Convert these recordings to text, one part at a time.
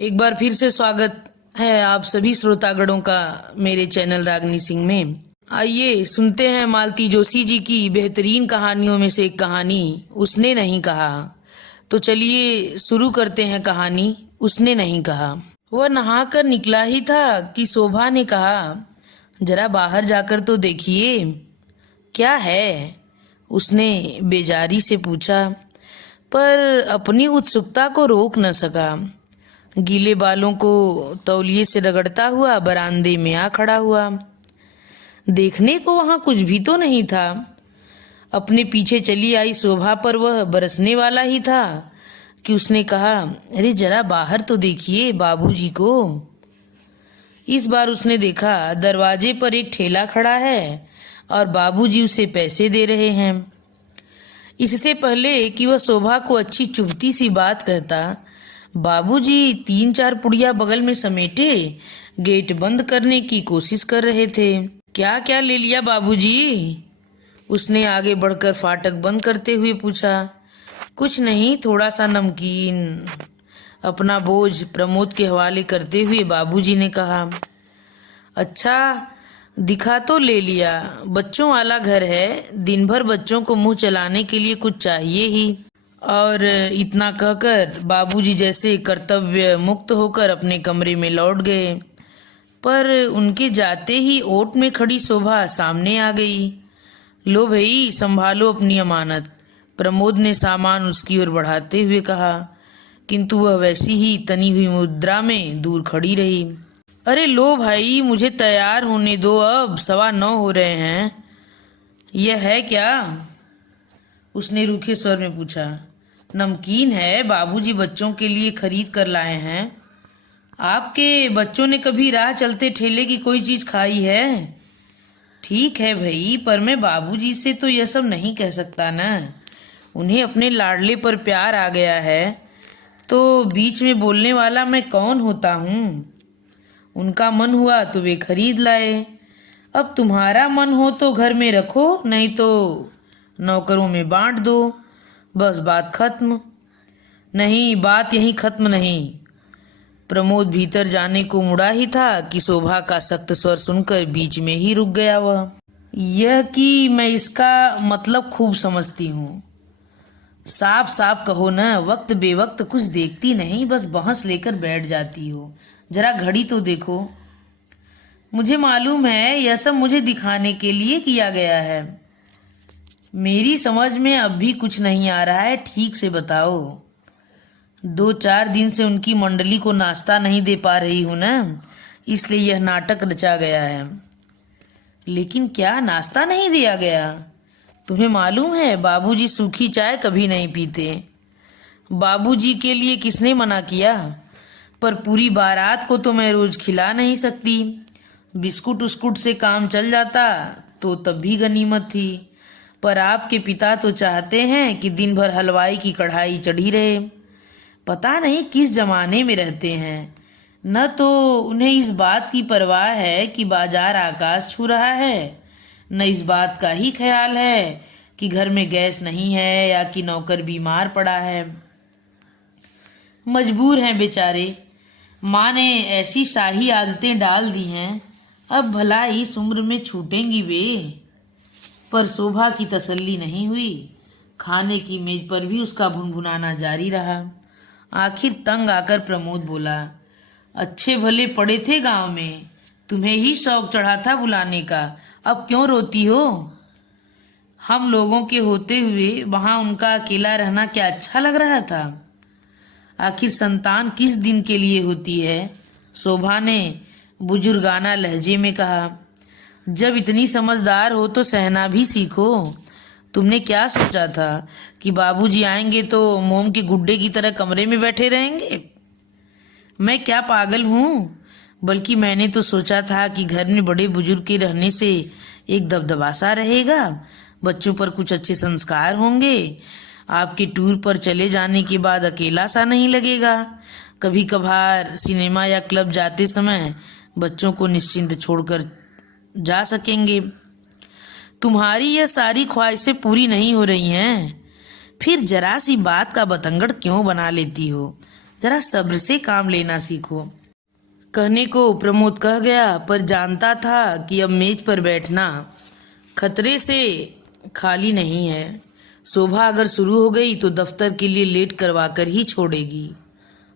एक बार फिर से स्वागत है आप सभी श्रोतागणों का मेरे चैनल रागनी सिंह में। आइए सुनते हैं मालती जोशी जी की बेहतरीन कहानियों में से एक कहानी, उसने नहीं कहा। तो चलिए शुरू करते हैं कहानी, उसने नहीं कहा। वह नहाकर निकला ही था कि शोभा ने कहा, जरा बाहर जाकर तो देखिए क्या है। उसने बेजारी से पूछा, पर अपनी उत्सुकता को रोक न सका। गीले बालों को तौलिए से रगड़ता हुआ बरामदे में आ खड़ा हुआ। देखने को वहां कुछ भी तो नहीं था। अपने पीछे चली आई शोभा पर वह बरसने वाला ही था कि उसने कहा, अरे जरा बाहर तो देखिए बाबूजी को। इस बार उसने देखा दरवाजे पर एक ठेला खड़ा है और बाबूजी उसे पैसे दे रहे हैं। इससे पहले कि वह शोभा को अच्छी चुभती सी बात कहता, बाबूजी 3-4 पुड़िया बगल में समेटे गेट बंद करने की कोशिश कर रहे थे। क्या क्या ले लिया बाबूजी? उसने आगे बढ़कर फाटक बंद करते हुए पूछा। कुछ नहीं, थोड़ा सा नमकीन। अपना बोझ प्रमोद के हवाले करते हुए बाबूजी ने कहा। अच्छा, दिखा तो ले लिया। बच्चों वाला घर है, दिन भर बच्चों को मुंह चलाने के लिए कुछ चाहिए ही। और इतना कहकर बाबूजी जैसे कर्तव्य मुक्त होकर अपने कमरे में लौट गए। पर उनके जाते ही ओट में खड़ी शोभा सामने आ गई। लो भाई, संभालो अपनी अमानत, प्रमोद ने सामान उसकी ओर बढ़ाते हुए कहा, किंतु वह वैसी ही तनी हुई मुद्रा में दूर खड़ी रही। अरे लो भाई, मुझे तैयार होने दो, अब 9:15 हो रहे हैं। यह है क्या? उसने रूखे स्वर में पूछा। नमकीन है, बाबूजी बच्चों के लिए खरीद कर लाए हैं। आपके बच्चों ने कभी राह चलते ठेले की कोई चीज खाई है? ठीक है भाई, पर मैं बाबूजी से तो यह सब नहीं कह सकता ना। उन्हें अपने लाडले पर प्यार आ गया है, तो बीच में बोलने वाला मैं कौन होता हूँ। उनका मन हुआ तो वे खरीद लाए। अब तुम्हारा मन हो तो घर में रखो, नहीं तो नौकरों में बांट दो, बस बात खत्म। नहीं, बात यहीं खत्म नहीं। प्रमोद भीतर जाने को मुड़ा ही था कि शोभा का सख्त स्वर सुनकर बीच में ही रुक गया वह। यह कि मैं इसका मतलब खूब समझती हूँ। साफ साफ कहो ना, वक्त बेवक्त कुछ देखती नहीं, बस बहस लेकर बैठ जाती हो। जरा घड़ी तो देखो। मुझे मालूम है यह सब मुझे दिखाने के लिए किया गया है। मेरी समझ में अब भी कुछ नहीं आ रहा है, ठीक से बताओ। 2-4 दिन से उनकी मंडली को नाश्ता नहीं दे पा रही हूं ना, इसलिए यह नाटक रचा गया है। लेकिन क्या नाश्ता नहीं दिया गया? तुम्हें मालूम है बाबूजी सूखी चाय कभी नहीं पीते। बाबूजी के लिए किसने मना किया? पर पूरी बारात को तो मैं रोज खिला नहीं सकती। बिस्कुट उस्कुट से काम चल जाता तो तब भी गनीमत थी। पर आपके पिता तो चाहते हैं कि दिन भर हलवाई की कढ़ाई चढ़ी रहे। पता नहीं किस जमाने में रहते हैं। न तो उन्हें इस बात की परवाह है कि बाजार आकाश छू रहा है, न इस बात का ही ख्याल है कि घर में गैस नहीं है या कि नौकर बीमार पड़ा है। मजबूर हैं बेचारे। माँ ने ऐसी शाही आदतें डाल दी हैं, अब भला इस उम्र में छूटेंगी वे। पर शोभा की तसल्ली नहीं हुई। खाने की मेज पर भी उसका भुनभुनाना जारी रहा। आखिर तंग आकर प्रमोद बोला, अच्छे भले पड़े थे गांव में, तुम्हें ही शौक चढ़ा था बुलाने का, अब क्यों रोती हो? हम लोगों के होते हुए वहां उनका अकेला रहना क्या अच्छा लग रहा था? आखिर संतान किस दिन के लिए होती है? शोभा ने बुजुर्गाना लहजे में कहा। जब इतनी समझदार हो तो सहना भी सीखो। तुमने क्या सोचा था कि बाबूजी आएंगे तो मोम के गुड्डे की तरह कमरे में बैठे रहेंगे? मैं क्या पागल हूँ? बल्कि मैंने तो सोचा था कि घर में बड़े बुजुर्ग के रहने से एक दबदबा सा रहेगा, बच्चों पर कुछ अच्छे संस्कार होंगे, आपके टूर पर चले जाने के बाद अकेला सा नहीं लगेगा। कभी कभार सिनेमा या क्लब जाते समय बच्चों को निश्चिंत छोड़कर जा सकेंगे। तुम्हारी यह सारी ख्वाहिशें पूरी नहीं हो रही हैं, फिर जरा सी बात का बतंगड़ क्यों बना लेती हो? जरा सब्र से काम लेना सीखो। कहने को प्रमोद कह गया, पर जानता था कि अब मेज पर बैठना खतरे से खाली नहीं है। शोभा अगर शुरू हो गई तो दफ्तर के लिए लेट करवा कर ही छोड़ेगी।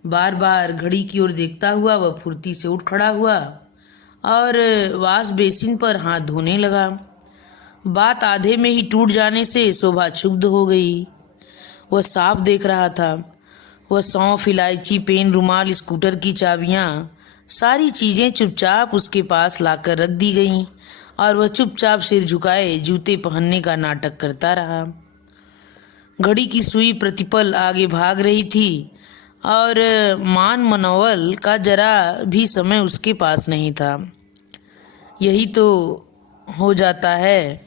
बार बार घड़ी की ओर देखता हुआ वह फुर्ती से उठ खड़ा हुआ और वाश बेसिन पर हाथ धोने लगा। बात आधे में ही टूट जाने से शोभा क्षुब्ध हो गई। वह साफ देख रहा था। वह सौंफ, इलायची, पेन, रुमाल, स्कूटर की चाबियां, सारी चीजें चुपचाप उसके पास लाकर रख दी गईं और वह चुपचाप सिर झुकाए जूते पहनने का नाटक करता रहा। घड़ी की सुई प्रतिपल आगे भाग रही थी और मान मनोवल का जरा भी समय उसके पास नहीं था। यही तो हो जाता है,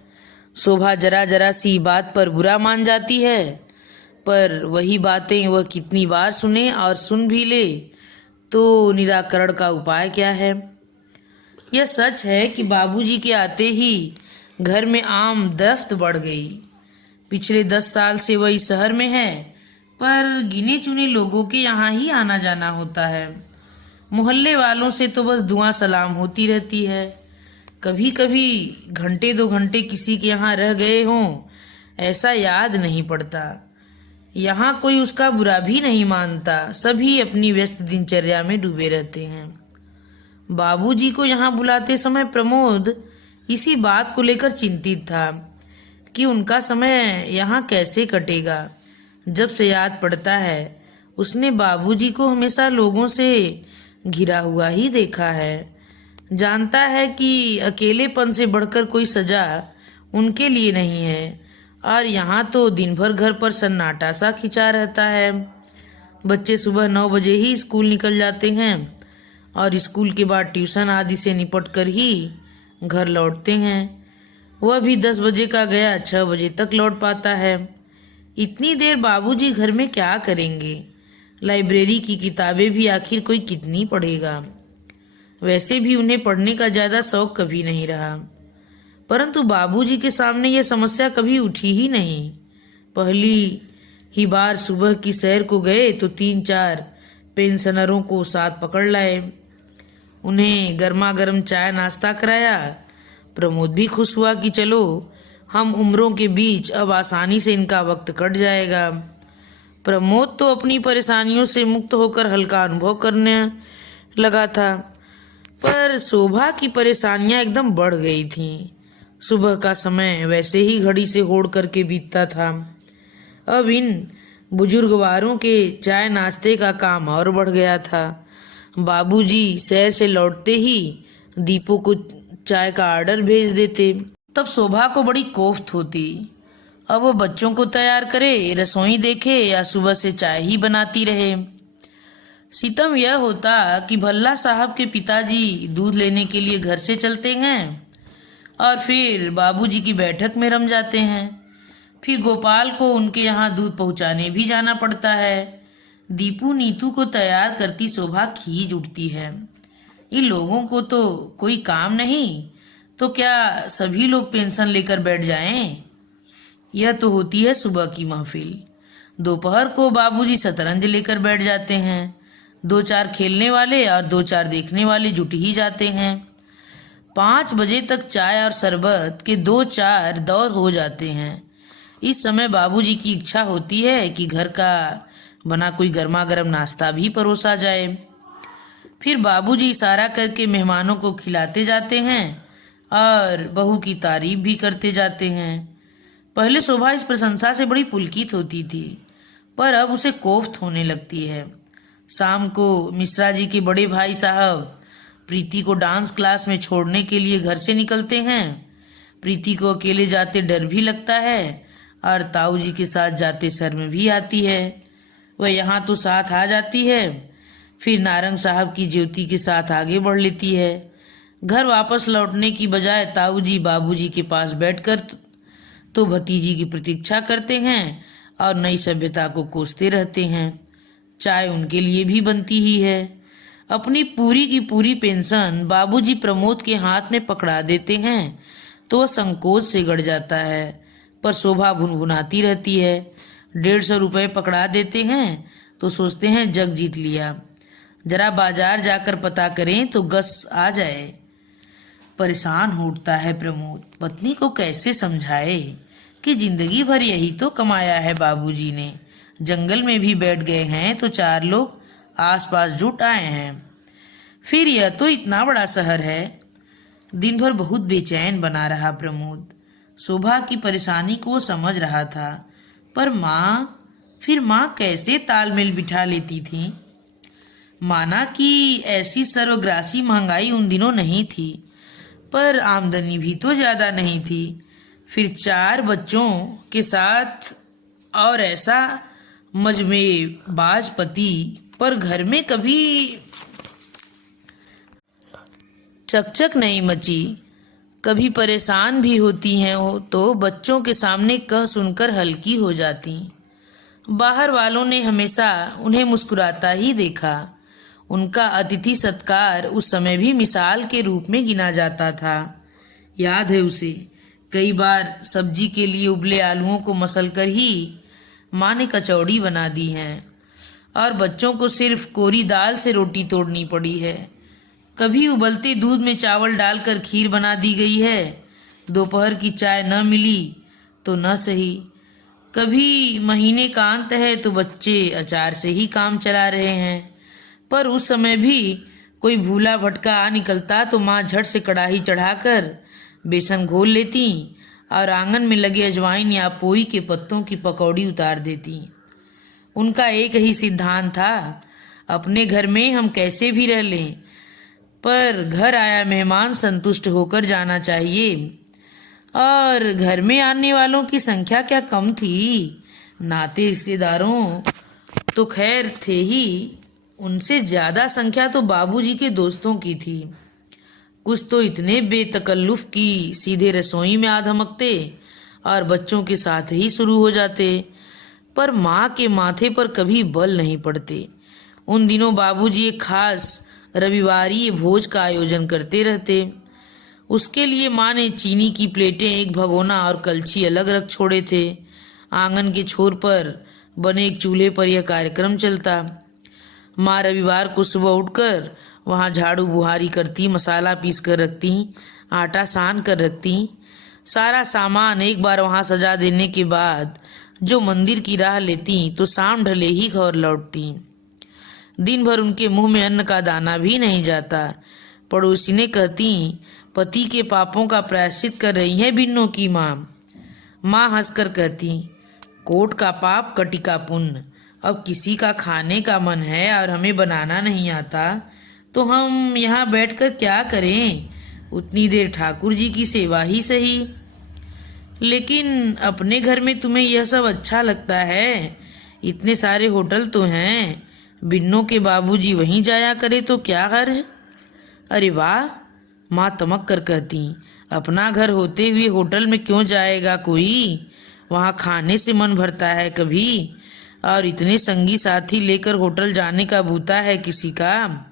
शोभा जरा जरा सी बात पर बुरा मान जाती है, पर वही बातें वह कितनी बार सुने और सुन भी ले तो निराकरण का उपाय क्या है। यह सच है कि बाबूजी के आते ही घर में आम दफ्त बढ़ गई। पिछले 10 साल से वही शहर में है, पर गिने चुने लोगों के यहाँ ही आना जाना होता है। मोहल्ले वालों से तो बस दुआ सलाम होती रहती है। कभी कभी घंटे 2 घंटे किसी के यहाँ रह गए हों ऐसा याद नहीं पड़ता। यहाँ कोई उसका बुरा भी नहीं मानता। सभी अपनी व्यस्त दिनचर्या में डूबे रहते हैं। बाबूजी को यहाँ बुलाते समय प्रमोद इसी बात को लेकर चिंतित था कि उनका समय यहाँ कैसे कटेगा। जब से याद पड़ता है उसने बाबूजी को हमेशा लोगों से घिरा हुआ ही देखा है। जानता है कि अकेलेपन से बढ़कर कोई सजा उनके लिए नहीं है, और यहाँ तो दिन भर घर पर सन्नाटा सा खिंचा रहता है। बच्चे सुबह 9 बजे ही स्कूल निकल जाते हैं और स्कूल के बाद ट्यूशन आदि से निपट कर ही घर लौटते हैं। वह भी 10 बजे का गया 6 बजे तक लौट पाता है। इतनी देर बाबूजी घर में क्या करेंगे? लाइब्रेरी की किताबें भी आखिर कोई कितनी पढ़ेगा। वैसे भी उन्हें पढ़ने का ज़्यादा शौक कभी नहीं रहा, परंतु बाबूजी के सामने यह समस्या कभी उठी ही नहीं। पहली ही बार सुबह की सैर को गए तो 3-4 पेंशनरों को साथ पकड़ लाए। उन्हें गर्मा गर्म चाय नाश्ता कराया। प्रमोद भी खुश हुआ कि चलो हम उम्रों के बीच अब आसानी से इनका वक्त कट जाएगा। प्रमोद तो अपनी परेशानियों से मुक्त होकर हल्का अनुभव करने लगा था, पर शोभा की परेशानियां एकदम बढ़ गई थीं। सुबह का समय वैसे ही घड़ी से होड़ करके बीतता था, अब इन बुजुर्गवारों के चाय नाश्ते का काम और बढ़ गया था। बाबूजी शहर से लौटते ही दीपू को चाय का ऑर्डर भेज देते। तब शोभा को बड़ी कोफ्त होती। अब वो बच्चों को तैयार करे, रसोई देखे या सुबह से चाय ही बनाती रहे। सितम यह होता कि भल्ला साहब के पिताजी दूध लेने के लिए घर से चलते हैं और फिर बाबूजी की बैठक में रम जाते हैं। फिर गोपाल को उनके यहाँ दूध पहुँचाने भी जाना पड़ता है। दीपू नीतू को तैयार करती शोभा खींच उठती है। इन लोगों को तो कोई काम नहीं, तो क्या सभी लोग पेंशन लेकर बैठ जाएं? यह तो होती है सुबह की महफिल। दोपहर को बाबूजी शतरंज लेकर बैठ जाते हैं। 2-4 खेलने वाले और 2-4 देखने वाले जुट ही जाते हैं। 5 बजे तक चाय और शरबत के 2-4 दौर हो जाते हैं। इस समय बाबूजी की इच्छा होती है कि घर का बना कोई गर्मा गर्म नाश्ता भी परोसा जाए। फिर बाबूजी इशारा करके मेहमानों को खिलाते जाते हैं और बहू की तारीफ भी करते जाते हैं। पहले शोभा इस प्रशंसा से बड़ी पुलकित होती थी, पर अब उसे कोफ्त होने लगती है। शाम को मिश्रा जी के बड़े भाई साहब प्रीति को डांस क्लास में छोड़ने के लिए घर से निकलते हैं। प्रीति को अकेले जाते डर भी लगता है और ताऊ जी के साथ जाते शर्म भी आती है। वह यहाँ तो साथ आ जाती है, फिर नारंग साहब की ज्योति के साथ आगे बढ़ लेती है। घर वापस लौटने की बजाय ताऊ जी बाबूजी के पास बैठकर तो भतीजी की प्रतीक्षा करते हैं और नई सभ्यता को कोसते रहते हैं। चाय उनके लिए भी बनती ही है। अपनी पूरी की पूरी पेंशन बाबूजी प्रमोद के हाथ में पकड़ा देते हैं तो वह संकोच से गड़ जाता है, पर शोभा भुनभुनाती रहती है। 150 रुपये पकड़ा देते हैं तो सोचते हैं जग जीत लिया। जरा बाजार जाकर पता करें तो गस आ जाए। परेशान हो उठता है प्रमोद, पत्नी को कैसे समझाए कि जिंदगी भर यही तो कमाया है बाबूजी ने। जंगल में भी बैठ गए हैं तो 4 लोग आसपास जुट आए हैं, फिर यह तो इतना बड़ा शहर है। दिन भर बहुत बेचैन बना रहा प्रमोद। शोभा की परेशानी को समझ रहा था, पर माँ कैसे तालमेल बिठा लेती थी। माना कि ऐसी सर्वग्रासी महंगाई उन दिनों नहीं थी, पर आमदनी भी तो ज्यादा नहीं थी। फिर 4 बच्चों के साथ और ऐसा मजमेबाज पति, पर घर में कभी चकचक नहीं मची। कभी परेशान भी होती हैं तो बच्चों के सामने कह सुनकर हल्की हो जाती। बाहर वालों ने हमेशा उन्हें मुस्कुराता ही देखा। उनका अतिथि सत्कार उस समय भी मिसाल के रूप में गिना जाता था। याद है उसे, कई बार सब्जी के लिए उबले आलूओं को मसलकर ही माँ ने कचौड़ी बना दी है और बच्चों को सिर्फ कोरी दाल से रोटी तोड़नी पड़ी है। कभी उबलते दूध में चावल डालकर खीर बना दी गई है। दोपहर की चाय न मिली तो न सही। कभी महीने का अंत है तो बच्चे अचार से ही काम चला रहे हैं। पर उस समय भी कोई भूला भटका आ निकलता तो माँ झट से कढ़ाई चढ़ाकर बेसन घोल लेती और आंगन में लगे अजवाइन या पोई के पत्तों की पकौड़ी उतार देती। उनका एक ही सिद्धांत था, अपने घर में हम कैसे भी रह लें, पर घर आया मेहमान संतुष्ट होकर जाना चाहिए। और घर में आने वालों की संख्या क्या कम थी। नाते रिश्तेदारों तो खैर थे ही, उनसे ज्यादा संख्या तो बाबूजी के दोस्तों की थी। कुछ तो इतने बेतकल्लुफ की सीधे रसोई में आ धमकते और बच्चों के साथ ही शुरू हो जाते, पर माँ के माथे पर कभी बल नहीं पड़ते। उन दिनों बाबूजी एक खास रविवारी भोज का आयोजन करते रहते। उसके लिए माँ ने चीनी की प्लेटें, एक भगोना और कलछी अलग रख छोड़े थे। आंगन के छोर पर बने एक चूल्हे पर यह कार्यक्रम चलता। माँ रविवार को सुबह उठकर वहाँ झाड़ू बुहारी करती, मसाला पीस कर रखती, आटा सान कर रखती। सारा सामान एक बार वहाँ सजा देने के बाद जो मंदिर की राह लेती तो शाम ढले ही घर लौटती। दिन भर उनके मुंह में अन्न का दाना भी नहीं जाता। पड़ोसी ने कहती, पति के पापों का प्रायश्चित कर रही है बिन्नों की माँ। माँ हंसकर कहती, कोट का पाप कटी का पुण्य। अब किसी का खाने का मन है और हमें बनाना नहीं आता तो हम यहाँ बैठकर क्या करें, उतनी देर ठाकुर जी की सेवा ही सही। लेकिन अपने घर में तुम्हें यह सब अच्छा लगता है। इतने सारे होटल तो हैं, बिन्नों के बाबूजी वहीं जाया करे तो क्या हर्ज। अरे वाह, माँ तमक कर कहती, अपना घर होते हुए होटल में क्यों जाएगा कोई। वहाँ खाने से मन भरता है कभी, और इतने संगी साथी लेकर होटल जाने का भूता है किसी का।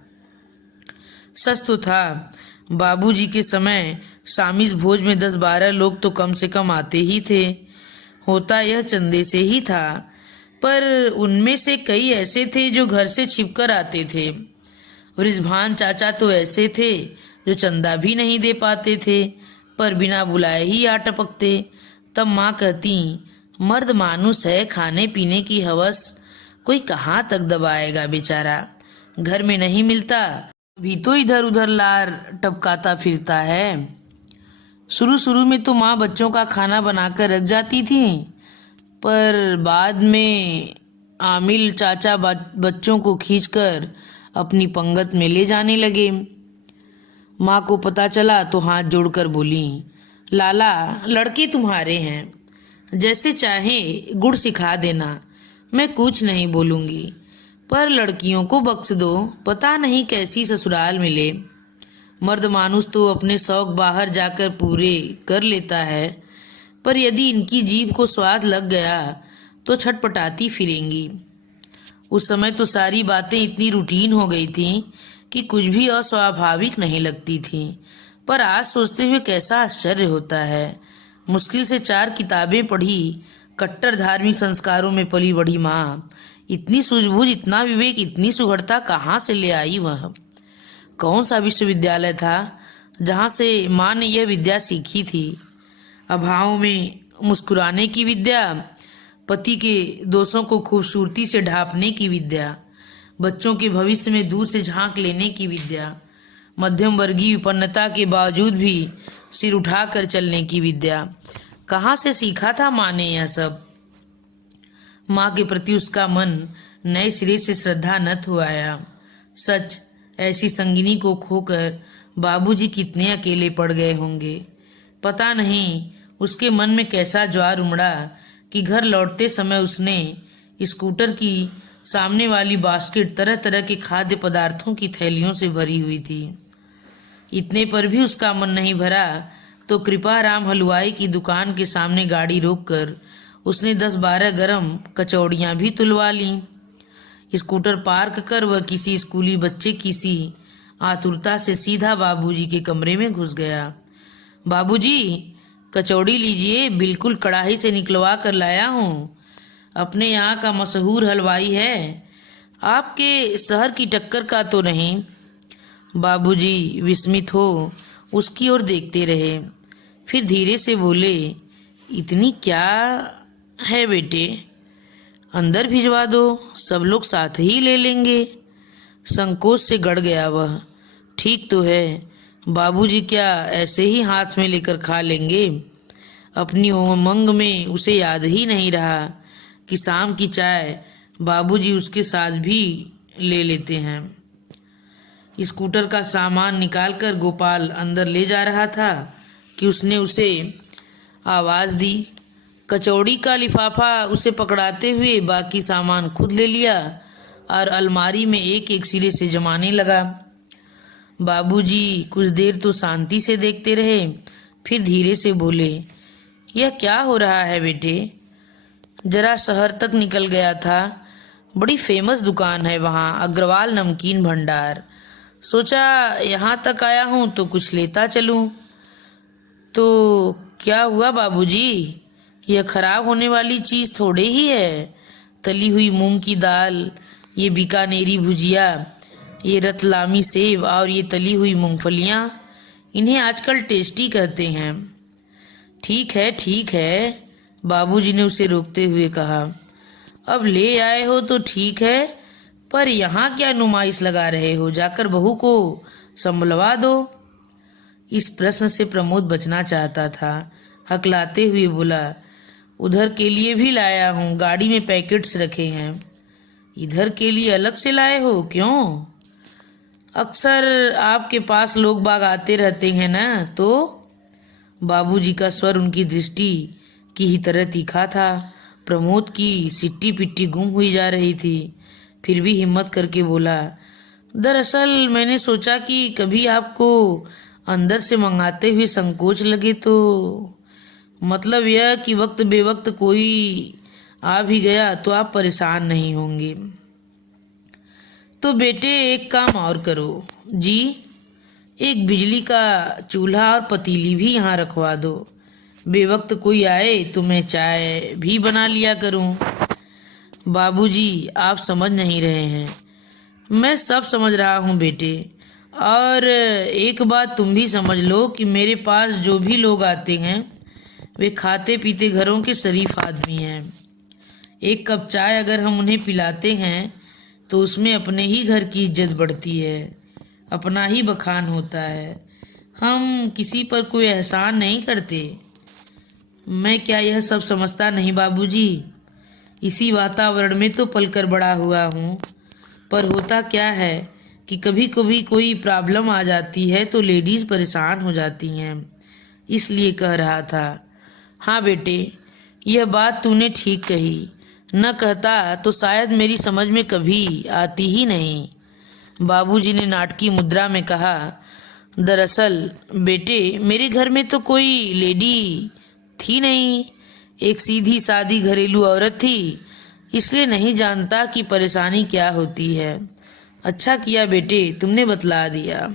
सच तो था, बाबूजी के समय शामिज भोज में 10-12 लोग तो कम से कम आते ही थे। होता यह चंदे से ही था, पर उनमें से कई ऐसे थे जो घर से छिपकर आते थे। वृषभान चाचा तो ऐसे थे जो चंदा भी नहीं दे पाते थे, पर बिना बुलाए ही आ टपकते। तब माँ कहती, मर्द मानुस है, खाने पीने की हवस कोई कहाँ तक दबाएगा बेचारा। घर में नहीं मिलता भी तो इधर उधर लार टपकाता फिरता है। शुरू शुरू में तो माँ बच्चों का खाना बनाकर रख जाती थी, पर बाद में आमिल चाचा बच्चों को खींचकर अपनी पंगत में ले जाने लगे। माँ को पता चला तो हाथ जोड़कर बोली, लाला लड़के तुम्हारे हैं, जैसे चाहे गुड़ सिखा देना, मैं कुछ नहीं बोलूँगी, पर लड़कियों को बख्श दो, पता नहीं कैसी ससुराल मिले। मर्द मानुस तो अपने शौक बाहर जाकर पूरे कर लेता है, पर यदि इनकी जीभ को स्वाद लग गया तो छटपटाती फिरेंगी। उस समय तो सारी बातें इतनी रूटीन हो गई थीं कि कुछ भी अस्वाभाविक नहीं लगती थी, पर आज सोचते हुए कैसा आश्चर्य होता है। मुश्किल से 4 किताबें पढ़ी, कट्टर धार्मिक संस्कारों में पली बढ़ी माँ इतनी सूझबूझ, इतना विवेक, इतनी सुघड़ता कहाँ से ले आई वह? कौन सा विश्वविद्यालय था जहाँ से माँ ने यह विद्या सीखी थी? अभाव में मुस्कुराने की विद्या, पति के दोषों को खूबसूरती से ढांपने की विद्या, बच्चों के भविष्य में दूर से झांक लेने की विद्या, मध्यम वर्गीय विपन्नता के बावजूद भी सिर उठाकर चलने की विद्या। कहाँ से सीखा था माँ ने यह सब? माँ के प्रति उसका मन नए सिरे से श्रद्धा नत हो आया। सच, ऐसी संगिनी को खोकर बाबूजी कितने अकेले पड़ गए होंगे। पता नहीं उसके मन में कैसा ज्वार उमड़ा कि घर लौटते समय उसने स्कूटर की सामने वाली बास्केट तरह तरह के खाद्य पदार्थों की थैलियों से भरी हुई थी। इतने पर भी उसका मन नहीं भरा तो कृपाराम हलवाई की दुकान के सामने गाड़ी रोककर उसने 10-12 गरम कचौड़ियाँ भी तुलवा लीं। स्कूटर पार्क कर वह किसी स्कूली बच्चे की सी आतुरता से सीधा बाबूजी के कमरे में घुस गया। बाबूजी, कचौड़ी लीजिए, बिल्कुल कड़ाही से निकलवा कर लाया हूँ। अपने यहाँ का मशहूर हलवाई है, आपके शहर की टक्कर का तो नहीं। बाबूजी विस्मित हो उसकी ओर देखते रहे, फिर धीरे से बोले, इतनी क्या है बेटे, अंदर भिजवा दो, सब लोग साथ ही ले लेंगे। संकोच से गड़ गया वह। ठीक तो है, बाबूजी क्या ऐसे ही हाथ में लेकर खा लेंगे? अपनी उमंग में उसे याद ही नहीं रहा कि शाम की चाय बाबूजी उसके साथ भी ले लेते हैं। स्कूटर का सामान निकालकर गोपाल अंदर ले जा रहा था कि उसने उसे आवाज़ दी। कचौड़ी का लिफाफा उसे पकड़ाते हुए बाकी सामान खुद ले लिया और अलमारी में एक एक सिरे से जमाने लगा। बाबूजी कुछ देर तो शांति से देखते रहे, फिर धीरे से बोले, यह क्या हो रहा है बेटे? जरा शहर तक निकल गया था, बड़ी फेमस दुकान है वहाँ, अग्रवाल नमकीन भंडार। सोचा यहाँ तक आया हूँ तो कुछ लेता चलूँ। तो क्या हुआ बाबूजी? यह खराब होने वाली चीज़ थोड़े ही है। तली हुई मूंग की दाल, ये बीकानेरी भुजिया, ये रतलामी सेब और ये तली हुई मूंगफलियाँ, इन्हें आजकल टेस्टी कहते हैं। ठीक है, बाबूजी ने उसे रोकते हुए कहा। अब ले आए हो तो ठीक है, पर यहाँ क्या नुमाइश लगा रहे हो? जाकर बहू को संभलवा दो। इस प्रश्न से प्रमोद बचना चाहता था। हकलाते हुए बोला, उधर के लिए भी लाया हूँ, गाड़ी में पैकेट्स रखे हैं। इधर के लिए अलग से लाए हो? क्यों? अक्सर आपके पास लोग बाग आते रहते हैं ना, तो? बाबूजी का स्वर उनकी दृष्टि की ही तरह तीखा था। प्रमोद की सिट्टी पिट्टी गुम हुई जा रही थी, फिर भी हिम्मत करके बोला, दरअसल मैंने सोचा कि कभी आपको अंदर से मंगाते हुए संकोच लगे तो, मतलब यह कि वक्त बेवक्त कोई आ भी गया तो आप परेशान नहीं होंगे। तो बेटे एक काम और करो जी, एक बिजली का चूल्हा और पतीली भी यहाँ रखवा दो। बेवक्त कोई आए तो मैं चाय भी बना लिया करूँ। बाबूजी आप समझ नहीं रहे हैं। मैं सब समझ रहा हूँ बेटे, और एक बात तुम भी समझ लो कि मेरे पास जो भी लोग आते हैं वे खाते पीते घरों के शरीफ आदमी हैं। एक कप चाय अगर हम उन्हें पिलाते हैं तो उसमें अपने ही घर की इज्जत बढ़ती है, अपना ही बखान होता है। हम किसी पर कोई एहसान नहीं करते। मैं क्या यह सब समझता नहीं बाबूजी? इसी वातावरण में तो पलकर बड़ा हुआ हूँ। पर होता क्या है कि कभी कभी कोई प्रॉब्लम आ जाती है तो लेडीज़ परेशान हो जाती हैं, इसलिए कह रहा था। हाँ बेटे, यह बात तूने ठीक कही, न कहता तो शायद मेरी समझ में कभी आती ही नहीं। बाबूजी ने नाटकी मुद्रा में कहा, दरअसल बेटे मेरे घर में तो कोई लेडी थी नहीं, एक सीधी सादी घरेलू औरत थी, इसलिए नहीं जानता कि परेशानी क्या होती है। अच्छा किया बेटे तुमने बतला दिया।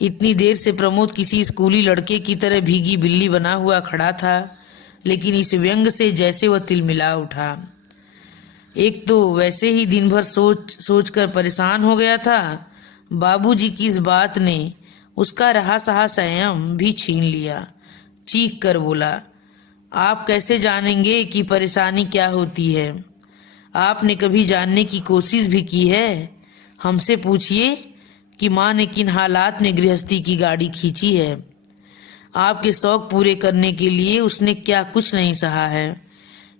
इतनी देर से प्रमोद किसी स्कूली लड़के की तरह भीगी बिल्ली बना हुआ खड़ा था, लेकिन इस व्यंग से जैसे वह तिलमिला उठा। एक तो वैसे ही दिन भर सोच कर परेशान हो गया था, बाबूजी की इस बात ने उसका रहा सहा संयम भी छीन लिया। चीख कर बोला, आप कैसे जानेंगे कि परेशानी क्या होती है? आपने कभी जानने की कोशिश भी की है? हमसे पूछिए कि माँ ने किन हालात में गृहस्थी की गाड़ी खींची है। आपके शौक पूरे करने के लिए उसने क्या कुछ नहीं सहा है।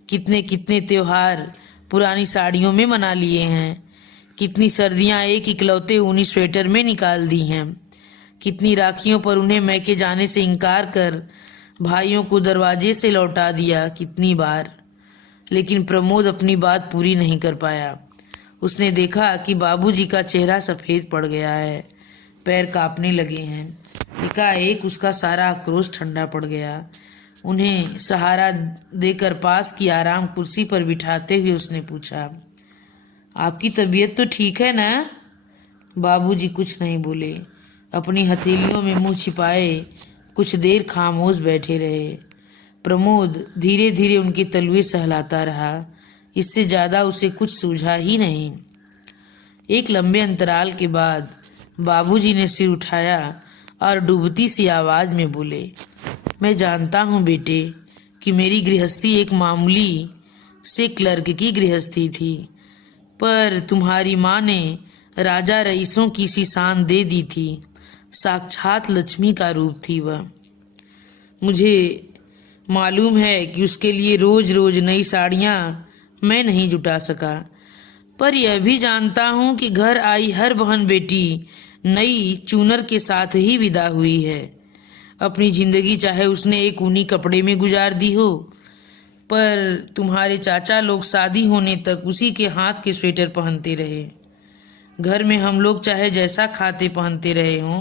कितने कितने त्योहार पुरानी साड़ियों में मना लिए हैं, कितनी सर्दियां एक इकलौते ऊनी स्वेटर में निकाल दी हैं, कितनी राखियों पर उन्हें मैके जाने से इनकार कर भाइयों को दरवाजे से लौटा दिया, कितनी बार। लेकिन प्रमोद अपनी बात पूरी नहीं कर पाया। उसने देखा कि बाबूजी का चेहरा सफेद पड़ गया है, पैर कांपने लगे हैं। एकाएक उसका सारा आक्रोश ठंडा पड़ गया। उन्हें सहारा देकर पास की आराम कुर्सी पर बिठाते हुए उसने पूछा, आपकी तबीयत तो ठीक है ना? बाबूजी कुछ नहीं बोले, अपनी हथेलियों में मुंह छिपाए कुछ देर खामोश बैठे रहे। प्रमोद धीरे धीरे उनके तलुए सहलाता रहा। इससे ज्यादा उसे कुछ सूझा ही नहीं। एक लंबे अंतराल के बाद बाबूजी ने सिर उठाया और डूबती सी आवाज में बोले, मैं जानता हूँ बेटे कि मेरी गृहस्थी एक मामूली से क्लर्क की गृहस्थी थी, पर तुम्हारी माँ ने राजा रईसों की सी शान दे दी थी। साक्षात लक्ष्मी का रूप थी वह। मुझे मालूम है कि उसके लिए रोज रोज नई साड़ियाँ मैं नहीं जुटा सका, पर यह भी जानता हूँ कि घर आई हर बहन बेटी नई चूनर के साथ ही विदा हुई है। अपनी जिंदगी चाहे उसने एक ऊनी कपड़े में गुजार दी हो, पर तुम्हारे चाचा लोग शादी होने तक उसी के हाथ के स्वेटर पहनते रहे। घर में हम लोग चाहे जैसा खाते पहनते रहे हों,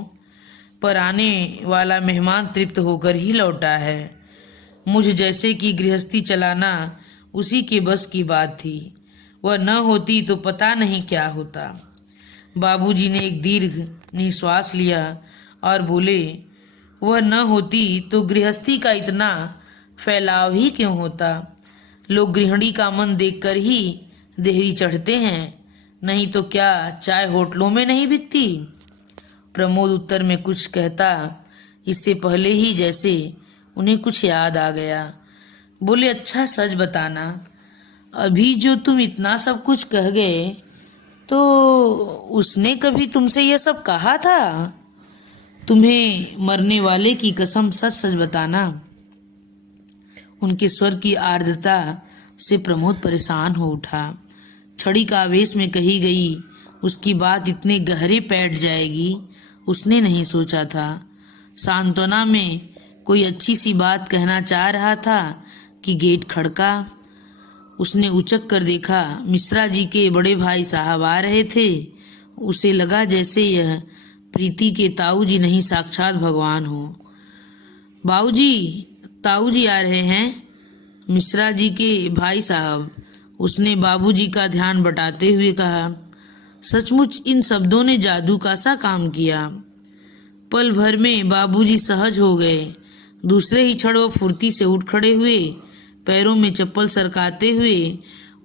पर आने वाला मेहमान तृप्त होकर ही लौटा है। मुझ जैसे की गृहस्थी चलाना उसी के बस की बात थी। वह न होती तो पता नहीं क्या होता। बाबूजी ने एक दीर्घ निश्वास लिया और बोले, वह न होती तो गृहस्थी का इतना फैलाव ही क्यों होता? लोग गृहिणी का मन देखकर ही देहरी चढ़ते हैं, नहीं तो क्या चाय होटलों में नहीं बिकती? प्रमोद उत्तर में कुछ कहता, इससे पहले ही जैसे उन्हें कुछ याद आ गया। बोले, अच्छा सच बताना, अभी जो तुम इतना सब कुछ कह गए, तो उसने कभी तुमसे यह सब कहा था? तुम्हें मरने वाले की कसम सच सच बताना। उनके स्वर की आर्द्रता से प्रमोद परेशान हो उठा। छड़ी का आवेश में कही गई उसकी बात इतने गहरे बैठ जाएगी उसने नहीं सोचा था। सांत्वना में कोई अच्छी सी बात कहना चाह रहा था कि गेट खड़का। उसने उचक कर देखा, मिश्रा जी के बड़े भाई साहब आ रहे थे। उसे लगा जैसे यह प्रीति के ताऊ जी नहीं साक्षात भगवान हो। बाऊजी, ताऊ जी आ रहे हैं, मिश्रा जी के भाई साहब, उसने बाबूजी का ध्यान बटाते हुए कहा। सचमुच इन शब्दों ने जादू का सा काम किया। पल भर में बाबूजी सहज हो गए। दूसरे ही क्षण वो फुर्ती से उठ खड़े हुए। पैरों में चप्पल सरकाते हुए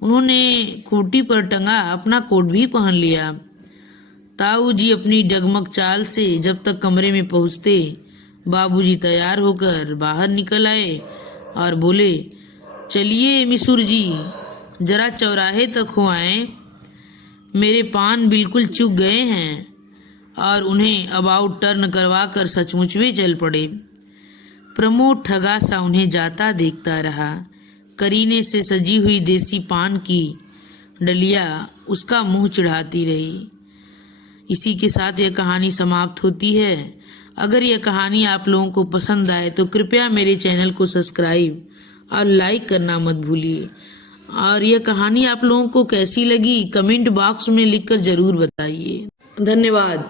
उन्होंने खूंटी पर टंगा अपना कोट भी पहन लिया। ताऊ जी अपनी डगमग चाल से जब तक कमरे में पहुंचते, बाबूजी तैयार होकर बाहर निकल आए और बोले, चलिए मिसुर जी, जरा चौराहे तक हो आए, मेरे पान बिल्कुल चुक गए हैं। और उन्हें अबाउट टर्न करवा कर सचमुच में चल पड़े। प्रमोद ठगा सा उन्हें जाता देखता रहा। करीने से सजी हुई देसी पान की डलिया उसका मुंह चिढ़ाती रही। इसी के साथ यह कहानी समाप्त होती है। अगर यह कहानी आप लोगों को पसंद आए तो कृपया मेरे चैनल को सब्सक्राइब और लाइक करना मत भूलिए। और यह कहानी आप लोगों को कैसी लगी कमेंट बॉक्स में लिखकर जरूर बताइए। धन्यवाद।